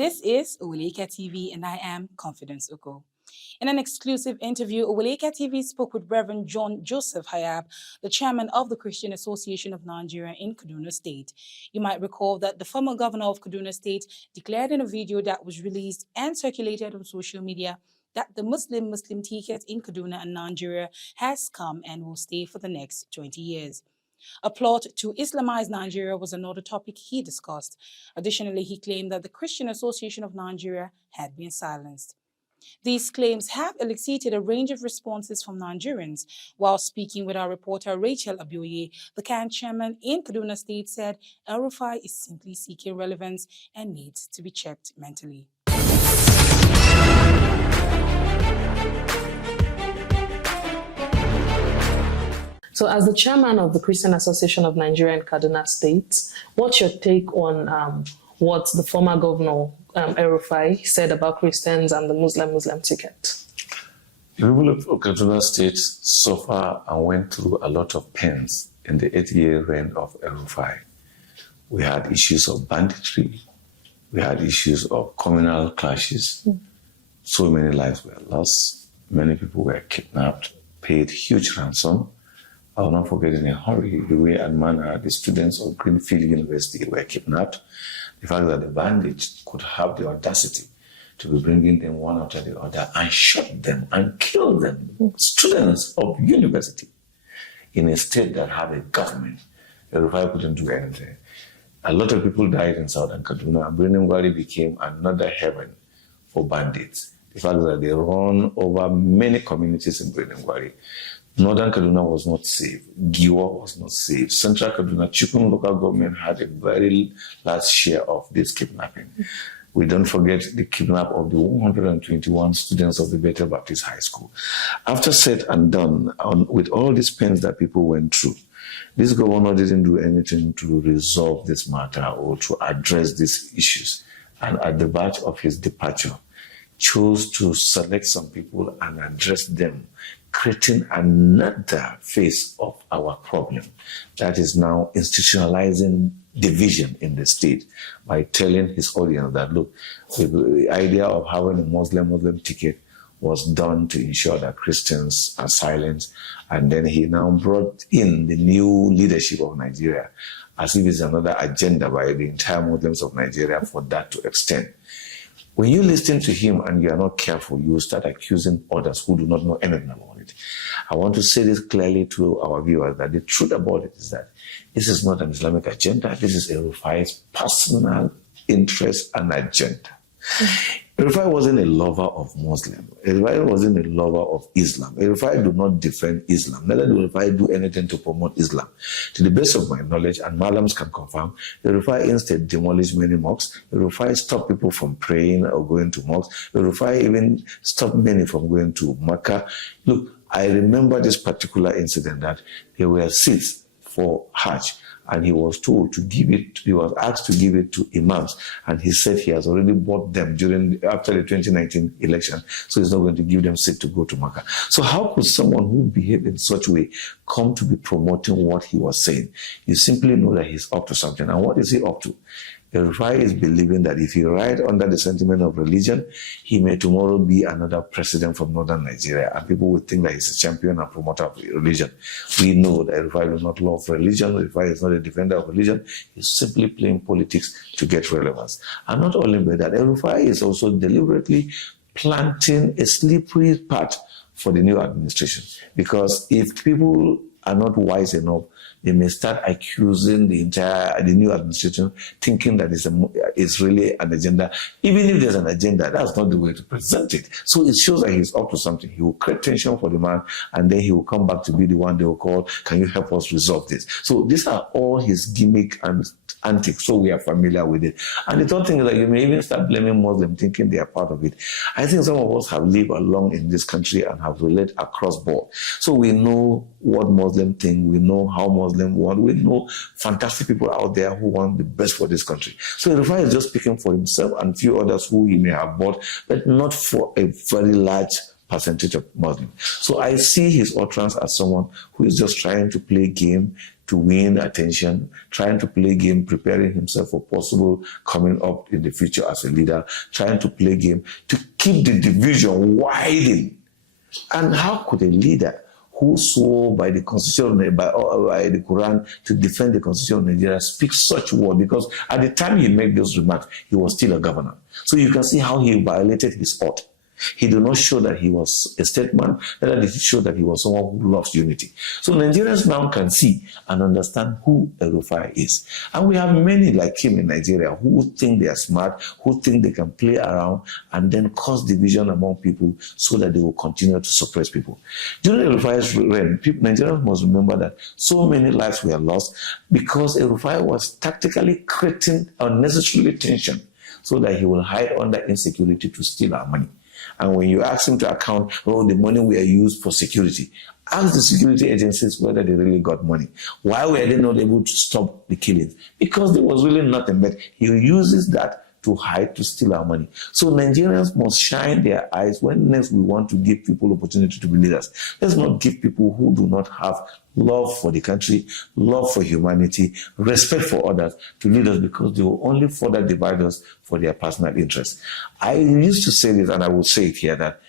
This is Oweleke TV and I am Confidence Uko. In an exclusive interview, Oweleke TV spoke with Reverend John Hayab, the chairman of the Christian Association of Nigeria in Kaduna State. You might recall that the former governor of Kaduna State declared in a video that was released and circulated on social media that the Muslim ticket in Kaduna and Nigeria has come and will stay for the next 20 years. A plot to Islamize Nigeria was another topic he discussed. Additionally, he claimed that the Christian Association of Nigeria had been silenced. These claims have elicited a range of responses from Nigerians. While speaking with our reporter Rachel Abioye, the CAN chairman in Kaduna State said El-Rufai is simply seeking relevance and needs to be checked mentally. So as the chairman of the Christian Association of Nigeria in Kaduna State, what's your take on what the former governor, El-Rufai, said about Christians and the Muslim ticket? The people of Kaduna State suffered and went through a lot of pains in the 8-year reign of El-Rufai. We had issues of banditry. We had issues of communal clashes. So many lives were lost. Many people were kidnapped, paid huge ransom. I will not forget in a hurry the way and manner the students of Greenfield University were kidnapped. The fact that the bandits could have the audacity to be bringing them one after the other and shot them and kill them, students of university, in a state that had a government. El-Rufai couldn't do anything. A lot of people died in southern Kaduna, and Birnin became another heaven for bandits. The fact that they run over many communities in Birnin. Northern Kaduna was not safe. Giwa was not safe. Central Kaduna, Chukun local government had a very large share of this kidnapping. We don't forget the kidnap of the 121 students of the Bethel Baptist High School. After said and done, with all these pains that people went through, this governor didn't do anything to resolve this matter or to address these issues. And at the verge of his departure, chose to select some people and address them, creating another phase of our problem that is now institutionalizing division in the state by telling his audience that, look, the idea of having a Muslim ticket was done to ensure that Christians are silenced. And then he now brought in the new leadership of Nigeria as if it's another agenda by the entire Muslims of Nigeria for that to extend. When you listen to him and you are not careful, you will start accusing others who do not know anything about it. I want to say this clearly to our viewers that the truth about it is that this is not an Islamic agenda. This is El-Rufai's personal interest and agenda. El-Rufai wasn't a lover of Muslim. El-Rufai wasn't a lover of Islam. El-Rufai do not defend Islam. Neither do El-Rufai do anything to promote Islam. To the best of my knowledge, and Malams can confirm, El-Rufai instead demolished many mosques. El-Rufai stopped people from praying or going to mosques. El-Rufai even stopped many from going to Mecca. Look, I remember this particular incident that there were seats for Hajj, and he was told to give it, he was asked to give it to imams, and he said he has already bought them after the 2019 election, so he's not going to give them seat to go to Makkah. So how could someone who behaved in such a way come to be promoting what he was saying? You simply know that he's up to something. And what is he up to? El-Rufai is believing that if he rides under the sentiment of religion, he may tomorrow be another president from northern Nigeria, and people will think that he's a champion and promoter of religion. We know that El-Rufai does not love religion. El-Rufai is not a defender of religion. He's simply playing politics to get relevance. And not only by that, El-Rufai is also deliberately planting a slippery path for the new administration. Because if people are not wise enough, they may start accusing the new administration, thinking that it's really an agenda. Even if there's an agenda, that's not the way to present it. So it shows that he's up to something. He will create tension for the man, and then he will come back to be the one they will call, can you help us resolve this? So these are all his gimmick and antics, so we are familiar with it. And the third thing is that you may even start blaming Muslims, thinking they are part of it. I think some of us have lived along in this country and have related across board. So we know what Muslims think, we know how Muslims want, we know fantastic people out there who want the best for this country. So El-Rufai is just speaking for himself and few others who he may have bought, but not for a very large percentage of Muslims. So I see his utterance as someone who is just trying to play game to win attention, trying to play game, preparing himself for possible coming up in the future as a leader, trying to play game to keep the division widening. And how could a leader who swore by the Constitution, by the Quran, to defend the Constitution of Nigeria speak such word? Because at the time he made those remarks, he was still a governor. So you can see how he violated his oath. He did not show that he was a statesman, rather did he show that he was someone who loves unity. So Nigerians now can see and understand who El-Rufai is. And we have many like him in Nigeria who think they are smart, who think they can play around and then cause division among people so that they will continue to suppress people. During El-Rufai's reign, Nigerians must remember that so many lives were lost because El-Rufai was tactically creating unnecessary tension so that he will hide under insecurity to steal our money. And when you ask him to account, oh, the money we are used for security, ask the security agencies whether they really got money. Why were they not able to stop the killings? Because there was really nothing, but he uses that to hide, to steal our money. So Nigerians must shine their eyes when next we want to give people opportunity to be leaders. Let's not give people who do not have love for the country, love for humanity, respect for others to lead us, because they will only further divide us for their personal interests. I used to say this, and I will say it here, that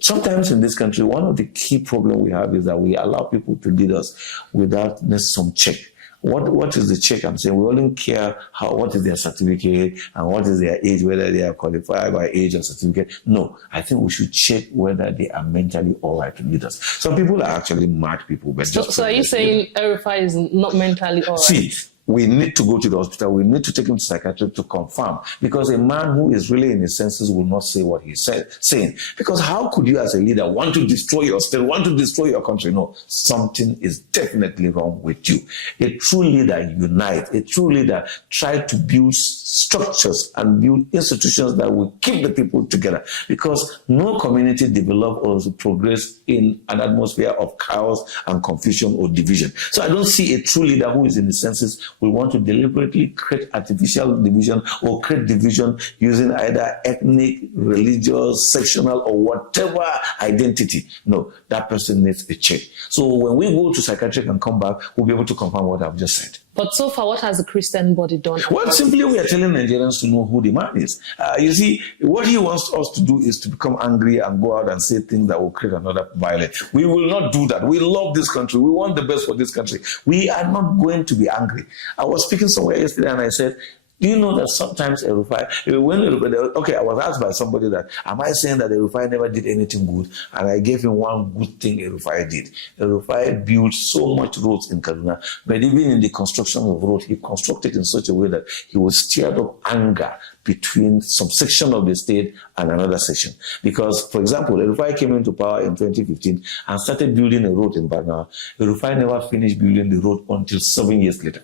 sometimes in this country, one of the key problems we have is that we allow people to lead us without some check. What is the check? I'm saying we only care what is their certificate and what is their age, whether they are qualified by age or certificate. No, I think we should check whether they are mentally all right to lead us. Some people are actually mad people. But so are you saying El-Rufai is not mentally all right? See, we need to go to the hospital. We need to take him to psychiatrist to confirm. Because a man who is really in his senses will not say what he's saying. Because how could you as a leader want to destroy your state, want to destroy your country? No, something is definitely wrong with you. A true leader unites. A true leader tries to build structures and build institutions that will keep the people together. Because no community develops or progress in an atmosphere of chaos and confusion or division. So I don't see a true leader who is in his senses will want to deliberately create artificial division or create division using either ethnic, religious, sectional, or whatever identity. No, that person needs a check. So when we go to psychiatric and come back, we'll be able to confirm what I've just said. But so far, what has the Christian body done? Well, simply we are telling Nigerians to know who the man is. You see, what he wants us to do is to become angry and go out and say things that will create another violence. We will not do that. We love this country. We want the best for this country. We are not going to be angry. I was speaking somewhere yesterday and I said, do you know that sometimes El-Rufai, okay, I was asked by somebody that, am I saying that El-Rufai never did anything good? And I gave him one good thing El-Rufai did. El-Rufai built so much roads in Kaduna, but even in the construction of roads, he constructed in such a way that he was stirred up anger between some section of the state and another section. Because, for example, El-Rufai came into power in 2015 and started building a road in Barnawa. El-Rufai never finished building the road until 7 years later.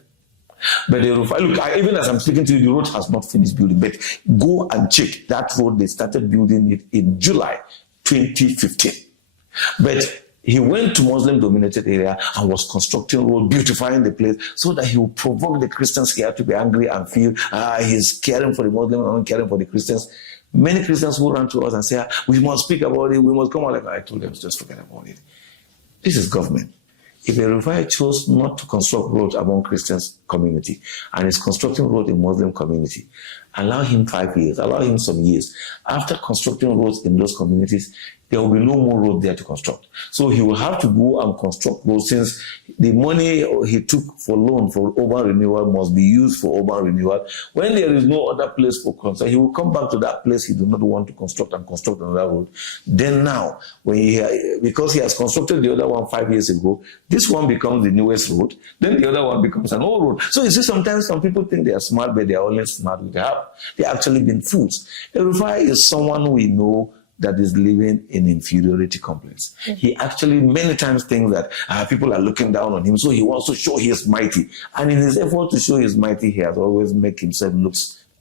But the Rufai, look, even as I'm speaking to you, the road has not finished building. But go and check that road. They started building it in July 2015. But he went to Muslim-dominated area and was constructing road, beautifying the place, so that he would provoke the Christians here to be angry and feel he's caring for the Muslims and not caring for the Christians. Many Christians who ran to us and say, we must speak about it, we must come out. Like I told them, just forget about it. This is government. If El-Rufai chose not to construct roads among Christians community and is constructing road in Muslim community, allow him 5 years, allow him some years. After constructing roads in those communities, there will be no more road there to construct. So he will have to go and construct roads, since the money he took for loan for urban renewal must be used for urban renewal. When there is no other place for construction, he will come back to that place he does not want to construct and construct another road. Then now, because he has constructed the other one 5 years ago, this one becomes the newest road, then the other one becomes an old road. So you see, sometimes some people think they are smart, but they are only smart with the heart. They are actually been fools. El-Rufai is someone we know that is living in inferiority complex. Mm-hmm. He actually many times thinks that people are looking down on him, so he wants to show he is mighty. And in his effort to show he is mighty, he has always made himself look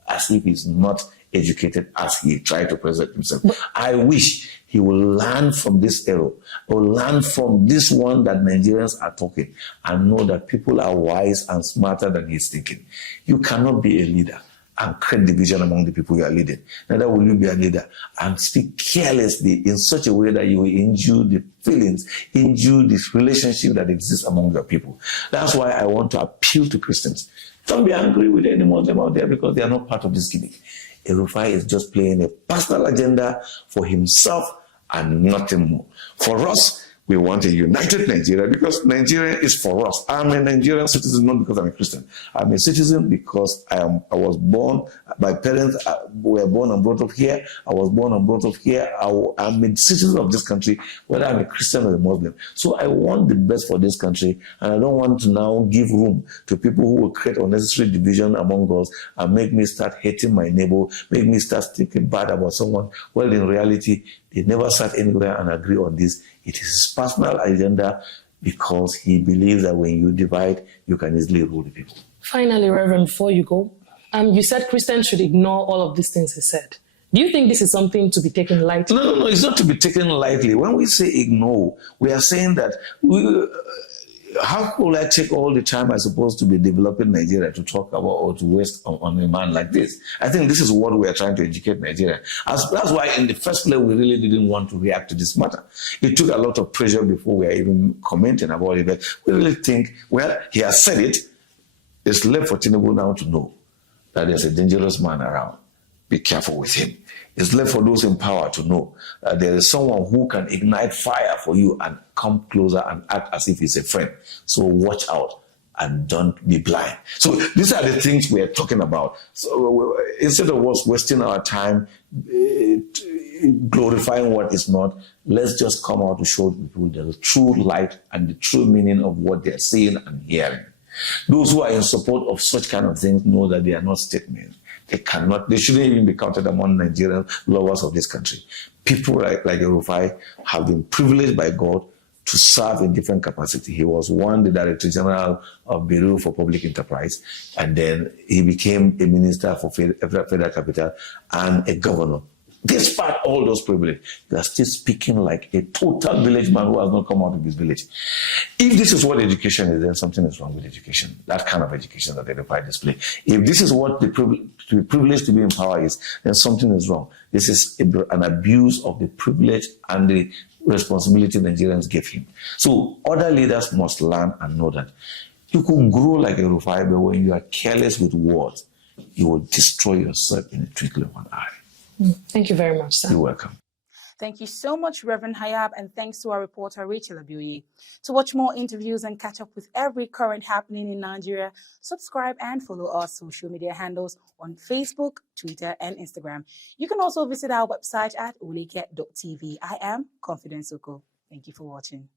as if he's not educated as he tried to present himself. I wish he will learn from this error, or learn from this one that Nigerians are talking, and know that people are wise and smarter than he's thinking. You cannot be a leader and create division among the people you are leading. Neither will you be a leader and speak carelessly in such a way that you will injure the feelings, injure this relationship that exists among your people. That's why I want to appeal to Christians. Don't be angry with any Muslim out there because they are not part of this gimmick. El-Rufai is just playing a personal agenda for himself and nothing more. For us, we want a united Nigeria because Nigeria is for us. I'm a Nigerian citizen not because I'm a Christian. I'm a citizen because I was born, my parents were born and brought up here. I was born and brought up here. I'm a citizen of this country, whether I'm a Christian or a Muslim. So I want the best for this country, and I don't want to now give room to people who will create unnecessary division among us and make me start hating my neighbor, make me start thinking bad about someone. Well, in reality, they never sat anywhere and agree on this. It is his personal agenda because he believes that when you divide, you can easily rule the people. Finally, Reverend, before you go, you said Christians should ignore all of these things he said. Do you think this is something to be taken lightly? No, it's not to be taken lightly. When we say ignore, we are saying that how will I take all the time I'm supposed to be developing Nigeria to talk about or to waste on a man like this? I think this is what we are trying to educate Nigeria. That's why in the first place, we really didn't want to react to this matter. It took a lot of pressure before we were even commenting about it. But we really think, well, he has said it. It's left for Tinubu now to know that there's a dangerous man around. Be careful with him. It's left for those in power to know that there is someone who can ignite fire for you and come closer and act as if he's a friend. So watch out and don't be blind. So these are the things we are talking about. So instead of us wasting our time glorifying what is not, let's just come out to show people the true light and the true meaning of what they're seeing and hearing. Those who are in support of such kind of things know that they are not statements. They shouldn't even be counted among Nigerian lovers of this country. People like El-Rufai have been privileged by God to serve in different capacity. He was the Director General of Bureau for Public Enterprise, and then he became a minister for Federal Capital and a governor. Despite all those privileges, they are still speaking like a total village man who has not come out of his village. If this is what education is, then something is wrong with education. That kind of education that El-Rufai display. If this is what the privilege to be in power is, then something is wrong. This is an abuse of the privilege and the responsibility Nigerians gave him. So other leaders must learn and know that you could grow like El-Rufai, but when you are careless with words, you will destroy yourself in a twinkling of an eye. Thank you very much, sir. You're welcome. Thank you so much, Reverend Hayab, and thanks to our reporter, Rachel Abioye. To watch more interviews and catch up with every current happening in Nigeria, subscribe and follow our social media handles on Facebook, Twitter, and Instagram. You can also visit our website at Oweleketv. I am Confidence Oko. Thank you for watching.